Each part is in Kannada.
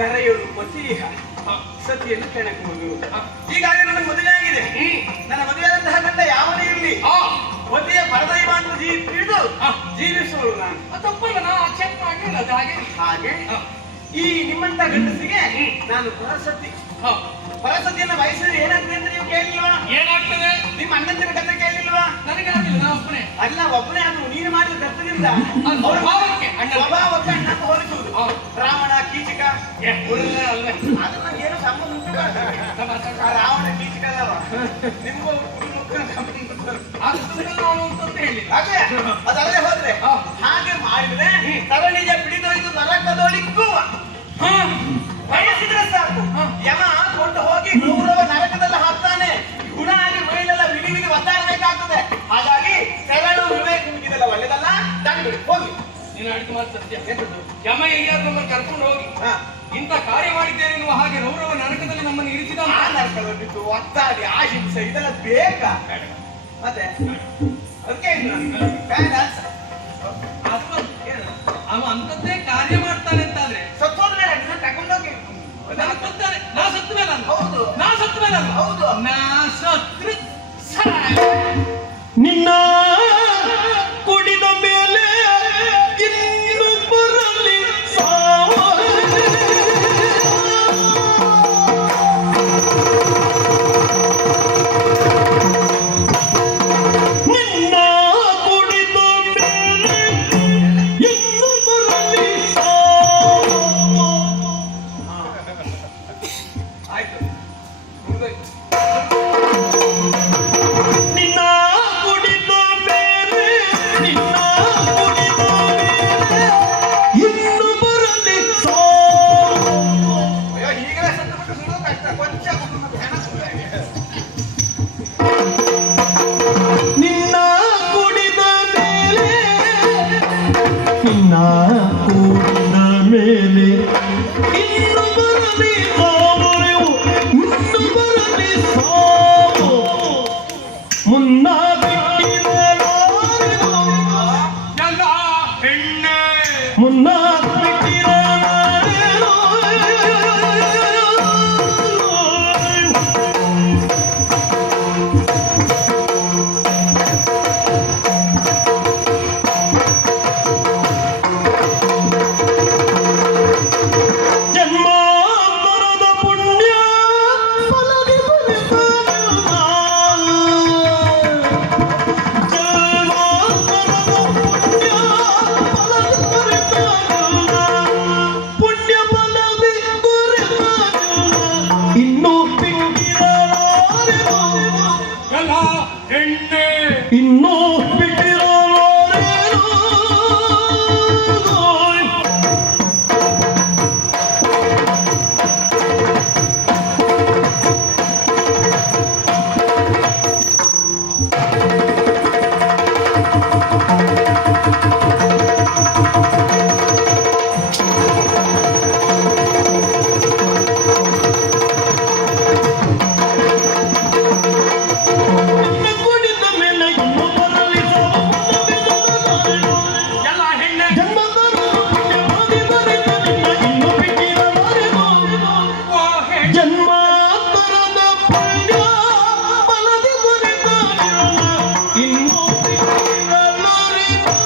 ದರೆಯಳು ಪತಿಯ ಸತಿಯನ್ನು ಕೆಣಕುವುದು. ಹೀಗಾಗಿ ನನ್ನ ಮದುವೆ ಆಗಿದೆ. ನನ್ನ ಮದುವೆಯಾದಂತಹ ಗಂಡ ಯಾವನೇ ಇರಲಿ ಪತಿಯ ಪರದೈವ ಅಂತ ತಿಳಿದು ಜೀವಿಸುವಳು ನಾನು. ತಪ್ಪಲ್ಲ, ನಾವು ಆಕ್ಷೇಪ ಮಾಡಿಲ್ಲ. ಅದು ಹಾಗೆ ಈ ನಿಮ್ಮಂತ ಗಂಡಸಿಗೆ ನಾನು ಪರಸತಿಯನ್ನ ವಯಸ್ಸಿದ್ರೆ ಏನಾಗ್ತದೆ ಅಂತ ನೀವು ಕೇಳಿಲ್ವಾ? ಏನಾಗ್ತದೆ? ನಿಮ್ಮ ಅಣ್ಣಂದಿರ ಕಥೆ ಕೇಳಿಲ್ವಾ? ನನಗೆ ಆಗಿಲ್ಲ, ನಾ ಒಬ್ಬನೇ. ಅಲ್ಲ, ಒಬ್ಬನೇ ಅದು ನೀನು ಮಾಡಿದ ಕರ್ತದಿಂದ ಸ್ವಭಾವಕ್ಕೆ ಅಣ್ಣ ಹೋಲಿಸುವುದು. ರಾವಣ ಕೀಚಕ ಅಲ್ವೇ? ಅದು ನನಗೇನು ಸಂಬಂಧ ಉಂಟು. ರಾವಣ ಕೀಚಕ ಅಲ್ಲವ, ನಿಮ್ಗೂ ಅದಲ್ಲೇ ಹೋದ್ರೆ ಹಾಗೆ ಮಾಡಿದ್ರೆ ತರಣಿಗೆ ಬಿಡಿದೊಯ್ದು ನರಕದೊಳಿಕ್ಕುವ ಬಯಸಿದ್ರೆ ಸಾಕು, ಯಮ ಕೊಂಡು ಹೋಗಿ ಗೌರವ ನರಕದಲ್ಲಿ ಹಾಕ್ತಾನೆ. ಗುಣ ಆಗಿ ಮೈಲೆಲ್ಲ ವಿಧಿ ವಿಧಿ ಒದ್ದಾಡಬೇಕಾಗ್ತದೆ. ಹಾಗಾಗಿ ತೆರಳು ವಿವೇಕ ನಿಮಗಿದೆಲ್ಲ ಒಳ್ಳೇದಲ್ಲ. ದಂಡು ಹೋಗಿ. ನೀನು ಅಡಿಕೆ ಮಾತು ಸತ್ಯ. ಯಮ ಎಲ್ಲಿಯಾದ್ರೂ ನಮ್ಮನ್ನು ಕರ್ಕೊಂಡು ಹೋಗಿ ಇಂಥ ಕಾರ್ಯ ಮಾಡಿದ್ದೇನೆ ಎನ್ನುವ ಹಾಗೆ ಗೌರವ ನರಕದಲ್ಲಿ ನಮ್ಮನ್ನು ಇರಿಸಿದ ಆ ನರಕದಲ್ಲಿ ಒತ್ತಾಡಿ ಆ ಹಿಂಸೆ ಇದೆಲ್ಲ ಬೇಕಾ? ಮತ್ತೆ ಅದಕ್ಕೆ ಅವ ಅಂತದ್ದೇ ಕಾರ್ಯ ಮಾಡ್ತಾನೆ ಅಂತಾದ್ರೆ ಸತ್ತೋದ ಮೇಲೆ ಅದನ್ನ ತಗೊಂಡೋಗಿ ನಾ ಸತ್ತ ಮೇಲೆ ಹೌದು, ನಾ ಸತ್ತ ಮೇಲೆ ಹೌದು, ನಾ ಸತ್ರ ನಿನ್ನ ಕುಡಿದ ಮೇಲೆ ಇನ್ನು ಬರಲಿ ನಿನ್ನ ಕುಡಿದ ಮೇಲೆ ಇನ್ನು ಬರಲಿ ಆಯ್ತು. ನಿನ್ನ ಕುಡಿದ ಮೇಲೆ ನಿನ್ನ ಕುಡಿದ ಮೇಲೆ ಇನ್ನು ಬರಲಿ ಅಯ್ಯೋ, ಈಗಲೇ ಸತ್ತು ಬಿಟ್ಟು ಸುಳ್ಳು ಕಷ್ಟ ಕೊಂಚ ನಿನ್ನ ಕುಡಿದ ಮೇಲೆ ನಿನ್ನ ಕುಡಿದ ಮೇಲೆ ಇನ್ನು ಬರಲಿ ಸಾವು, ಇನ್ನು ಬರಲಿ ಸಾವು. ಮುನ್ನ ಬಿಟ್ಟಿದ ಎಲ್ಲ ಹೆಣ್ಣೆ ಮುನ್ನ ಬಿಟ್ಟಿದ ಜನ್ಮಾಂತರದ ಪುಣ್ಯ ಫಲದಿ ಬಲಿತಾನ. ಜನ್ಮಾಂತರದ ಪುಣ್ಯ ಫಲದಿ ಬಲಿತಾನ. ಪುಣ್ಯ ಫಲದಿ ದೊರೆತಾನ. ಇನ್ನೂ ಬಿಟ್ಟಿರಲಾರೆನು, ಎಲ್ಲ ಹೆಣ್ಣೆ ಇನ್ನೂ ಬಿಟ್ಟಿರಲಾರೆನು. ಕುಡಿದ ಮೇಲೆ ಇನ್ನು ಬರಲಿ ಸಾವು. ಎಲ್ಲ ಹೆಣ್ಣೆ ಜನ್ಮದ ಪುಣ್ಯ ಫಲದಿ ದೊರೆತನಿನ್ನ ಇನ್ನೂ ಬಿಟ್ಟಿರಲಾರೆನು. ಓ ಹೆಣ್ಣೆ ಜನ್ಮಾಂತರದ ಪುಣ್ಯ ಫಲದಿ ದೊರೆತನಿನ್ನ ಇನ್ನೂ ಬಿಟ್ಟಿರಲಾರೆನು.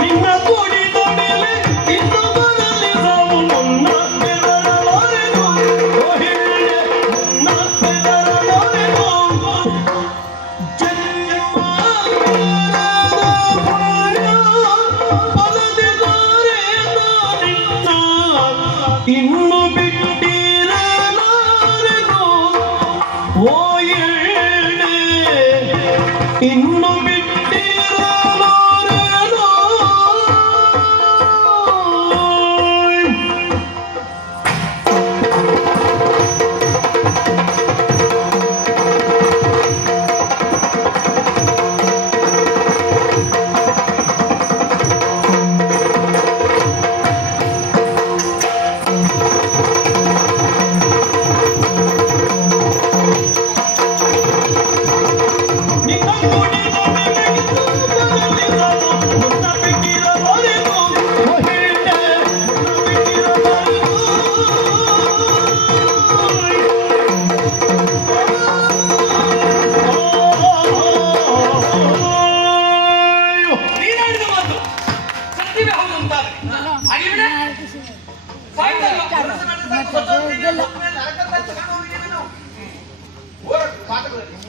ನಿನ್ನ ಕುಡಿದ ಮೇಲೆ ಇನ್ನು ಬರಲಿ ಸಾವು. ಮುನ್ನ ಬೆದರಲಾರೆನು, ಓ ಹೆಣ್ಣೆ, ಮುನ್ನ ಬೆದರಲಾರೆನು. ಇನ್ನು ಬಿಟ್ಟಿರಲಾರೆನೋ. ನಿನ್ನ ಕುಡಿದ ಬೆಳಗಿನ ಬರಲಿದನು, ಮುನ್ನ ಬಿಟ್ಟಿರಲಾರೆನೋ. ಓ ಹೆಣ್ಣೆ, ಮುನ್ನ ಬಿಟ್ಟಿರಲಾರೆನೋ. ನೀನಾಡಿದ ಮಾತು ಸತ್ಯವೇ ಹೌದು ಅಂತಾದ್ರೆ ಹಾಗೆ ಬಿಡ ಸಾಯ್ತಲ್ವ?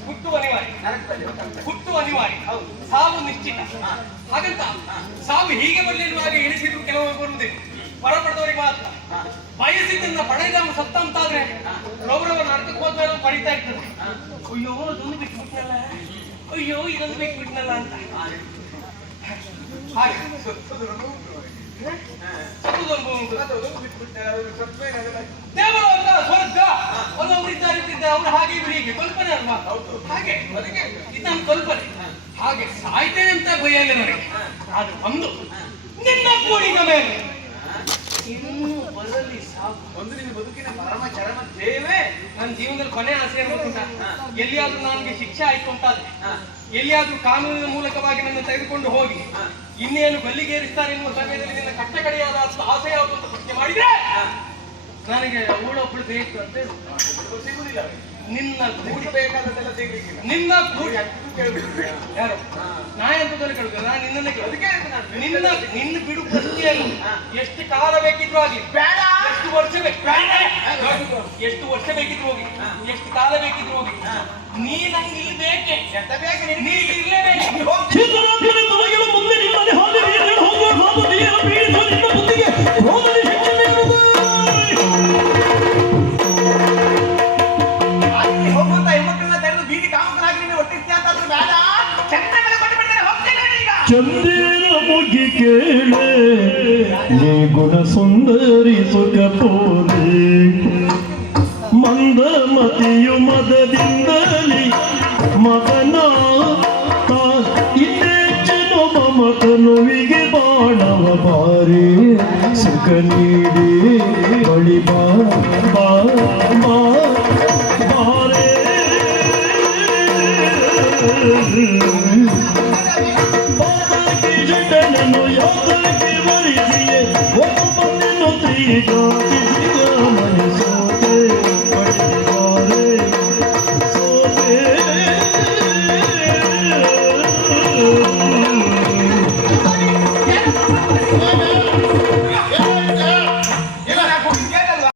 ಹುಟ್ಟು ಅನಿವಾರ್ಯ, ಹುಟ್ಟು ಅನಿವಾರ್ಯ, ಸಾವು ನಿಶ್ಚಿತ. ಹಾಗಂತ ಸಾವು ಹೀಗೆ ಬರಲಿರುವಾಗ ಎಣಿಸಿದ್ರು ಕೆಲವೊಮ್ಮೆ ಬರುವುದಿಲ್ಲ, ಪರಪಡೆದವರಿಗೆ ಮಾತ್ರ. ಬಯಸಿದ್ದನ್ನ ಪಡೆದವ ಸತ್ತ ಅಂತಾದ್ರೆ ರೌರವ ನರಕಕ್ಕೆ ಹೋದ್ಮೇಲೆ ಪಡಿತಾ ಇರ್ತದೆ. ಅಯ್ಯೋ ಅದೊಂದು ಬಿಟ್ಬಿಟ್ನಲ್ಲ, ಅಯ್ಯೋ ಇದೊಂದು ಬಿಟ್ಬಿಟ್ನಲ್ಲ ಅಂತ. ಹಾಗೆ ಸತ್ತದೊಂದು ಉಂಟು. ದೇವಲೋಕ ಸ್ವರ್ಗ ಒಂದೊಬ್ಬರಿದ್ದಾರೆ, ಅವರು ಹಾಗೆ ಇವರು ಹೀಗೆ ಕಲ್ಪನೆ ಅಲ್ವಾ? ಹಾಗೆ ಅದಕ್ಕೆ ಇದನ್ನು ಕಲ್ಪನೆ. ಹಾಗೆ ಸಾಯ್ತೇನೆ ಅಂತ ಭಯ ಇಲ್ಲ ನನಗೆ. ಅದು ಒಂದು ನಿನ್ನ ಕೋಡಿನ ಮೇಲೆ ಇನ್ನು ಬರಲಿ ಸಾಕು. ಒಂದು ನಿನ್ನ ಬದುಕಿನ ಪರಮ ಚರಮ ಧ್ಯೇಯವೇ ನನ್ನ ಜೀವನದಲ್ಲಿ ಕೊನೆ ಆಸೆ ಏನು ಗೊತ್ತುಂಟಾ? ಎಲ್ಲಿಯಾದ್ರೂ ನನಗೆ ಶಿಕ್ಷೆ ಆಯ್ತು ಅಂತಾದ್ರೆ, ಎಲ್ಲಿಯಾದ್ರೂ ಕಾನೂನಿನ ಮೂಲಕವಾಗಿ ನನ್ನ ತೆಗೆದುಕೊಂಡು ಹೋಗಿ ಇನ್ನೇನು ಗಲ್ಲಿಗೇರಿಸ್ತಾರೆ ಎನ್ನುವ ಸಮಯದಲ್ಲಿ ನಿನ್ನ ಕಟ್ಟ ಕಡೆಯಾದ ಆಸೆ ಯಾವುದು ಅಂತ ಪ್ರಶ್ನೆ ಮಾಡಿದ್ರೆ ನನಗೆ ಊಳೊಬ್ಬಳು ಬೇಕು ಅಂತ ಹೇಳು. ಸಿಗುದಿಲ್ಲ. ನಿನ್ನ ನಿಮಗೆ ಬೇಕಾದದ್ದೆಲ್ಲ ಸಿಗ್ಲಿಕ್ಕಿಲ್ಲ. ನಿನ್ನ ಕೂಡಿ ಕೇಳುದಿಲ್ಲ. ಯಾರು ನಾ ಎಂತದಲ್ಲಿ ಕೇಳುದು? ನಾನು ನಿನ್ನನ್ನೇ ಕೇಳುದು. ಅದಕ್ಕೆ ಹೇಳ್ತೀನಿ ನಾನು. ನಿನ್ನ ಬಿಡು ಪ್ರಶ್ನೆಯಲ್ಲ. ಎಷ್ಟು ಕಾಲ ಬೇಕಿದ್ರು ಆಗ್ಲಿ, ಬೇಡ. ಎಷ್ಟು ವರ್ಷ ಬೇಕು, ಎಷ್ಟು ವರ್ಷ ಬೇಕಿದ್ರು ಹೋಗಿ, ಎಷ್ಟು ಕಾಲ ಬೇಕಿದ್ರು ಹೋಗಿ, ನೀ ನಂಗೆ ಇಲ್ಲಿ ಬೇಕೆ, ಎಂತ ಬೇಕು ನೀ ನಿನಗೆ? ಇರ್ಲೇಬೇಕು. ಚಿತ್ರರಾತ್ರಿ ತೊಲಗಿನ ಮುಂದೆ ನಿಮ್ಮನೆ ಹಾದಿ ನೀರು ಹೋಗುವ ಸಾಧು ನೀರ ಪೀಡಿತ ನಿನ್ನ ಬುದ್ಧಿಗೆ ಹೋಗಲಿ ಶಿಕ್ಷೆ ನೀಡುವುದು. ಅಲ್ಲಿ ಹೋಗುವಂತ ಹೆಣ್ಮಕ್ಳನ್ನ ತೆರೆದು ಬೀದಿ ಕಾಮಕನಾಗಿ ನೀನು ಒಟ್ಟಿಸ್ತೀಯ ಅಂತಾದ್ರೂ ಬೇಡ. ಚಂದ್ರ ಮೇಲೆ ಕೊಟ್ಟು ಬಿಡ್ತಾರೆ, ಹೋಗ್ತೇನೆ ಈಗ. ಚಂದಿರ ಮುಗಿ ಕೇಳೆ ನೀ ಗುಣ ಸುಂದರಿ ಸುಖ ತೋರೆ. ಮಂದಮತಿಯು ಮದದಿಂದಲಿ ಮದನ ಇನ್ನೆಚ್ಚನು ಮಮತನುವಿಗೆ ಬಾಣವ ಬಾರಿ ಸುಖ ನೀಡಿ ಬಳಿ ಬಾ ಬಾ ಬಾ ಬಾರೇ. ಬಾದಕಿ ಜಟನನ್ನು ಯಾತಕ್ಕೆ ಮರಿಸಿಯೇ ಒಂದು ಬಂದೆನ್ನು ತ್ರೀ